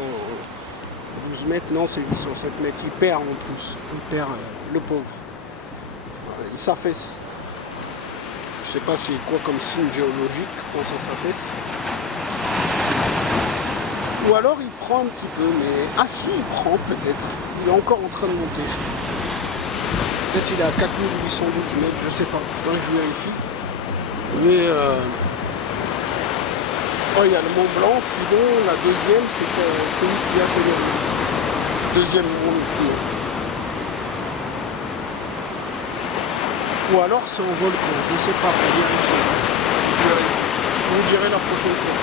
12 mètres, non, c'est 807 mètres. Il perd en plus. Il perd le pauvre. Il s'affaisse. Je sais pas c'est quoi comme signe géologique quand ça s'affaisse. Ou alors il prend un petit peu, mais... Ah si, il prend peut-être. Il est encore en train de monter. Peut-être il est à 4812 mètres, je sais pas. Faudrait que je vérifie. Mais... Oh, il y a le Mont Blanc, Fudon, la deuxième, c'est ici à côté. Deuxième Mont Blanc. Ou alors c'est un volcan, je sais pas, faut vérifier. Je vous dirai la prochaine fois.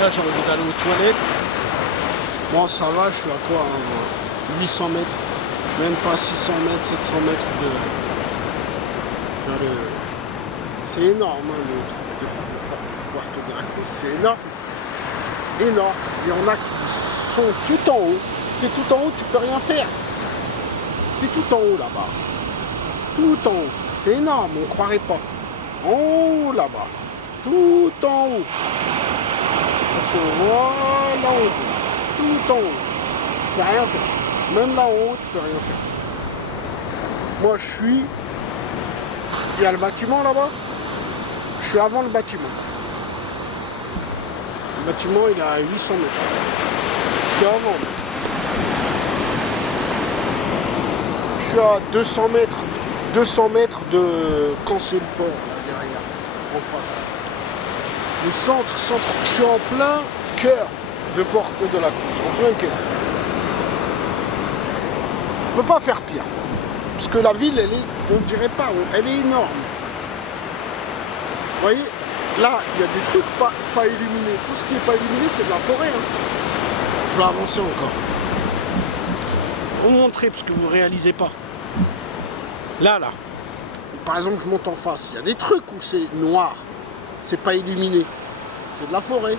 Là j'ai envie d'aller aux toilettes. Bon ça va, je suis à quoi 800 mètres. Même pas 600 mètres, 700 mètres de... C'est énorme hein, le truc de Puerto de la Cruz, c'est énorme. Énorme. Il y en a qui sont tout en haut. T'es tout en haut, tu peux rien faire. T'es tout en haut là-bas. Tout en haut. C'est énorme, on croirait pas. En haut là-bas. Tout en haut. Parce que voilà en haut. Tout en haut. Tu peux rien faire. Même là en haut, tu peux rien faire. Moi, je suis... Il y a le bâtiment là-bas. Je suis avant le bâtiment. Le bâtiment, il est à 800 mètres. Je suis avant. Je suis à 200 mètres de Cancel Port, là, derrière, en face. Le centre, je suis en plein cœur de Puerto de la Cruz, en plein cœur. On ne peut pas faire pire. Parce que la ville, elle est, on ne dirait pas, elle est énorme. Vous voyez, là, il y a des trucs pas illuminés. Tout ce qui n'est pas illuminé, c'est de la forêt. Hein. Je vais avancer encore. Vous montrer, parce que vous ne réalisez pas. Là. Par exemple, je monte en face. Il y a des trucs où c'est noir. C'est pas illuminé. C'est de la forêt.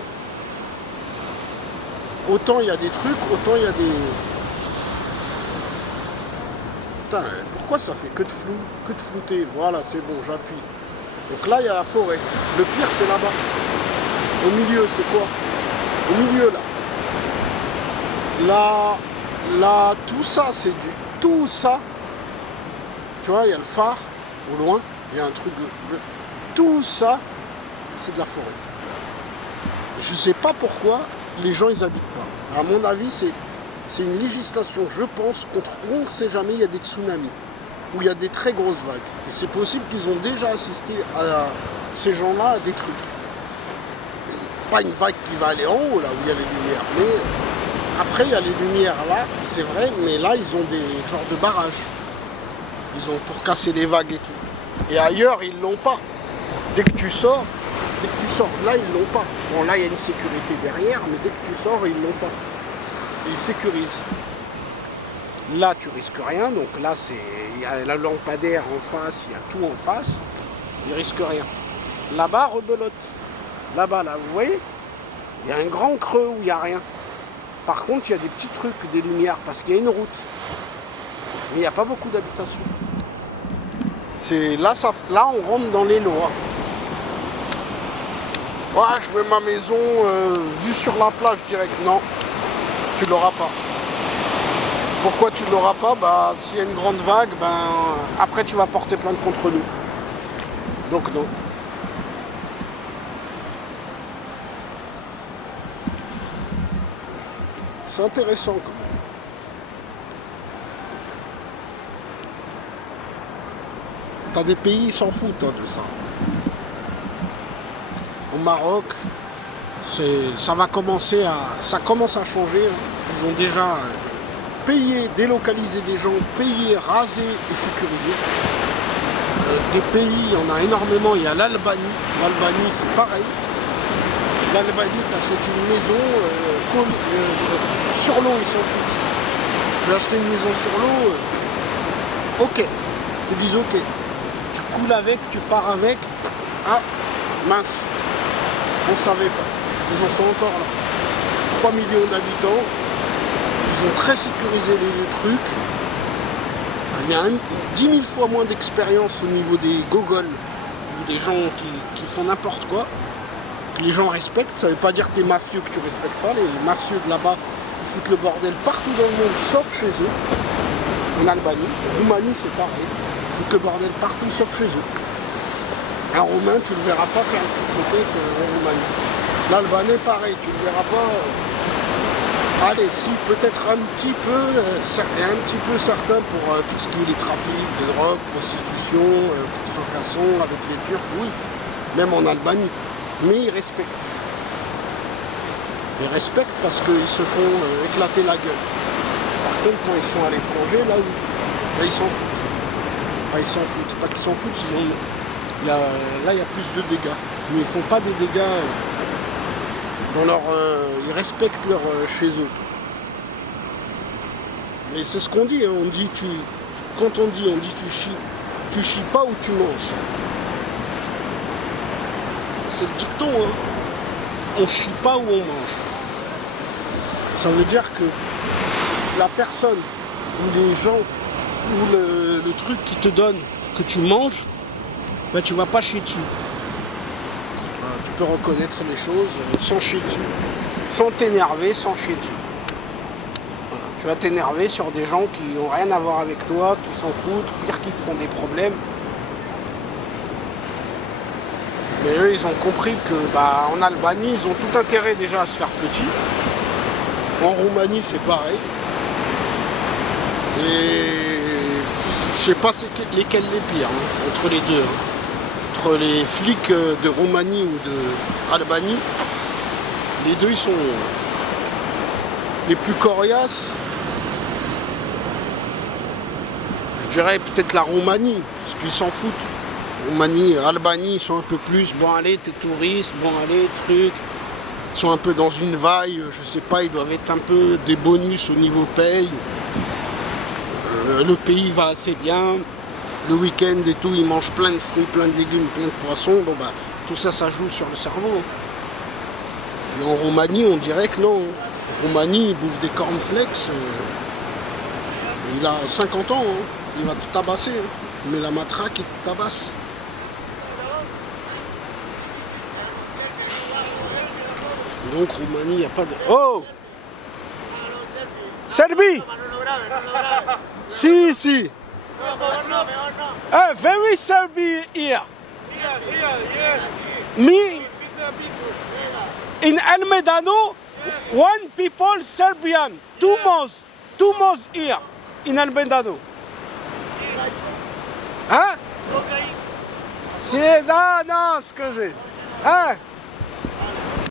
Autant il y a des trucs, autant il y a des... Putain, pourquoi ça fait que de flouter? Voilà, c'est bon, j'appuie. Donc là, il y a la forêt. Le pire, c'est là-bas. Au milieu, c'est quoi? Au milieu, là. Là, tout ça, c'est du... Tout ça. Tu vois, il y a le phare, au loin. Il y a un truc bleu. Tout ça, c'est de la forêt. Je sais pas pourquoi les gens, ils habitent pas. À mon avis, c'est une législation, je pense, contre... On ne sait jamais, il y a des tsunamis. Où il y a des très grosses vagues. Et c'est possible qu'ils ont déjà assisté à ces gens-là à des trucs. Pas une vague qui va aller en haut, là où il y a les lumières. Mais après, il y a les lumières là, c'est vrai, mais là, ils ont des genres de barrages. Ils ont pour casser les vagues et tout. Et ailleurs, ils l'ont pas. Dès que tu sors de là, ils l'ont pas. Bon, là, il y a une sécurité derrière, mais dès que tu sors, ils l'ont pas. Ils sécurisent. Là, tu risques rien, donc là, il y a la lampadaire en face, il y a tout en face, ils risquent rien. Là-bas, rebelote. Là-bas, là, vous voyez, il y a un grand creux où il n'y a rien. Par contre, il y a des petits trucs, des lumières, parce qu'il y a une route. Mais il n'y a pas beaucoup d'habitations. Là, on rentre dans les lois. Ouais, je mets ma maison vue sur la plage direct. Non, tu l'auras pas. Pourquoi tu ne l'auras pas? Bah, s'il y a une grande vague, ben, après tu vas porter plainte contre nous. Donc non. C'est intéressant quand même. T'as des pays, ils s'en foutent hein, de ça. Au Maroc, ça commence à changer. Hein. Ils ont déjà... payer, délocaliser des gens, payer, raser et sécuriser. Des pays, il y en a énormément. Il y a l'Albanie. L'Albanie, c'est pareil. L'Albanie, t'achètes une maison sur l'eau, ils s'en foutent. J'ai acheté une maison sur l'eau, ok. Ils disent ok. Tu coules avec, tu pars avec. Ah, mince. On savait pas. Ils en sont encore là. 3 millions d'habitants. Ils ont très sécurisé les trucs. il y a 10 000 fois moins d'expérience au niveau des gogoles ou des gens qui font n'importe quoi, que les gens respectent. Ça veut pas dire que t'es mafieux que tu respectes pas. Les mafieux de là-bas, ils foutent le bordel partout dans le monde, sauf chez eux. En Albanie, en Roumanie, c'est pareil. Ils foutent le bordel partout, sauf chez eux. Un Roumain, tu ne le verras pas faire le pickpocket en Roumanie. L'Albanais, pareil, tu ne le verras pas. Allez, si, peut-être un petit peu certain pour tout ce qui est les trafics, de drogue, prostitution, contrefaçon avec les Turcs, oui, même en Albanie. Mais ils respectent. Ils respectent parce qu'ils se font éclater la gueule. Par contre, quand ils sont à l'étranger, là, ils s'en foutent. Enfin, ils s'en foutent. Pas qu'ils s'en foutent, là, il y a plus de dégâts. Mais ils ne font pas des dégâts dans leur... ils respectent leur chez eux. Mais c'est ce qu'on dit, hein. On dit quand on dit tu chies pas ou tu manges. C'est le dicton, hein. On chie pas ou on mange. Ça veut dire que la personne ou les gens ou le truc qui te donne que tu manges, ben tu vas pas chier dessus. Tu peux reconnaître les choses sans chier dessus, sans t'énerver, sans chier dessus. Voilà. Tu vas t'énerver sur des gens qui n'ont rien à voir avec toi, qui s'en foutent, pire qui te font des problèmes. Mais eux, ils ont compris que en Albanie, ils ont tout intérêt déjà à se faire petit. En Roumanie, c'est pareil. Et je sais pas lesquels les pires, hein, entre les deux. Hein. Entre les flics de Roumanie ou de Albanie, les deux, ils sont les plus coriaces. Je dirais peut-être la Roumanie, parce qu'ils s'en foutent. Roumanie, Albanie, ils sont un peu plus, bon allez, t'es touriste, bon allez, truc. Ils sont un peu dans une vaille, je sais pas, ils doivent être un peu des bonus au niveau paye. Le pays va assez bien. Le week-end et tout, ils mangent plein de fruits, plein de légumes, plein de poissons. Bon tout ça, ça joue sur le cerveau. Et en Roumanie, on dirait que non. En Roumanie, il bouffe des cornflakes. Il a 50 ans, hein. Il va te tabasser. Hein. Mais la matraque, il te tabasse. Donc Roumanie, il n'y a pas de... Oh! Serbie! Si, si. Very Serbia here. Me in Almedano, one people Serbian, 2 months here in Almedano. Hein? C'est non, excusez. Hein?